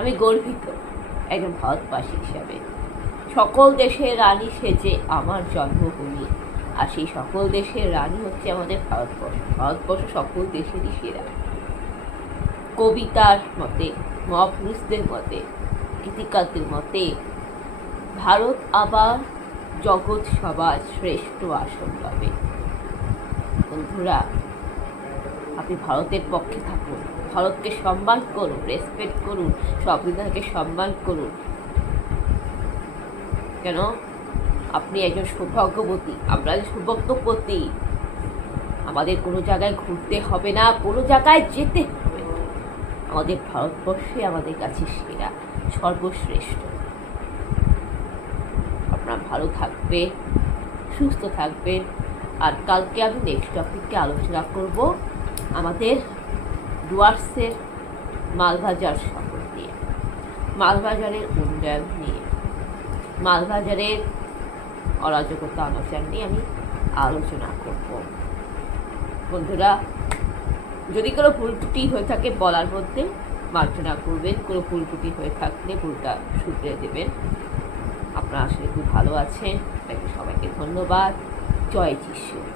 আমি গর্বিত একজন ভারতবাসী হিসাবে। সকল দেশের রানী সেজে আমার জন্মভূমি, আর সেই সকল দেশের রানী হচ্ছে আমাদের ভারতবর্ষ। ভারতবর্ষ সকল দেশেরই সেরা। কবিতার মতে, মহাপুরুষদের মতে, গীতিকারদের মতে ভারত আবার জগৎ সবার শ্রেষ্ঠ আসন পাবে। বন্ধুরা, আপনি ভারতের পক্ষে থাকুন, ভারতকে সম্মান করুন, রেসপেক্ট করুন, সংবিধানকে সম্মান করুন। কেন? আপনি একজন সৌভাগ্যবতী, আমরা সৌভাগ্যবতী। আমাদের কোনো জায়গায় ঘুরতে হবে না, কোনো জায়গায় যেতে হবে না। আমাদের ভারতবর্ষে আমাদের কাছে সেরা, সর্বশ্রেষ্ঠ। আপনারা ভালো থাকবে, সুস্থ থাকবেন। আর কালকে আমি নেক্সট টপিককে আলোচনা করব আমাদের ডুয়ার্সের মালবাজার শহর নিয়ে, মালবাজারের উন্নয়ন নিয়ে, মালবাজারের অরাজকতা অনাচার নিয়ে আমি আলোচনা করব। বন্ধুরা, যদি কোনো ভুল ত্রুটি হয়ে থাকে বলার মধ্যে মার্জনা করবেন, কোনো ভুল ত্রুটি হয়ে থাকলে ভুলটা শুধরে দেবেন। আপনারা আসলে খুব ভালো আছেন, তাই সবাইকে ধন্যবাদ। জয় যিশু।